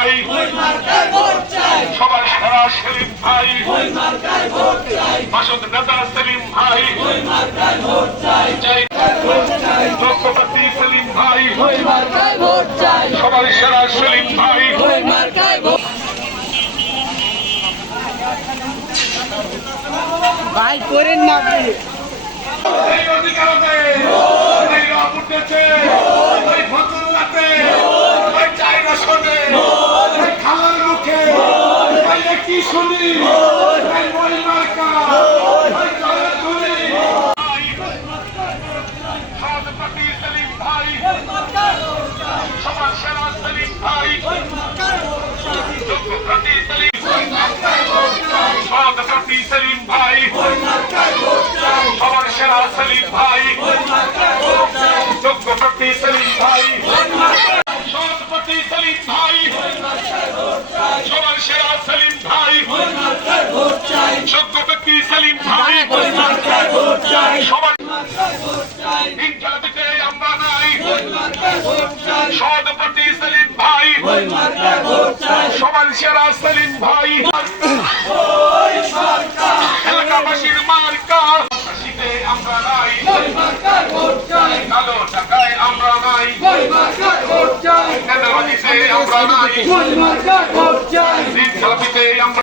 ভাই, সবার সেরা সেলিম ভাই, মাসুদ নেতা সেলিম ভাই, লক্ষ্যপতি সেলিম ভাই, সবার সেরা সেলিম ভাই। ভাই করেন না আপনি। এই অধিকারতে এই রব উঠেছে, ওই ফতুল্লাতে, ওই চাইনা শোনে, ওই খালার মুখে, ওই একই শুনি, ওই মই মার্কা, ওই জলের ধুলি। সভাপতি সেলিম ভাই, সবার সেরা সেলিম ভাই, লক্ষ্যপতি সেলিম, সভাপতি সেলিম ভাই, সবার সেরা সেলিম ভাই, লক্ষ্যপতি সেলিম ভাই, সভাপতি সেলিম ভাই, সবার সেরা সেলিম ভাই, লক্ষ্যপতি সেলিম ভাই, সবার ইনকালাবিতে আমরা নাই, সভাপতি সেলিম ভাই, সবার সেরা সেলিম ভাই, এলাকাবাসীর মার্কা আমরা নাই, কালো টাকায় আমরা নাই, নেতাবাজিতে আমরা নাই, ইনকালাবিতে আমরা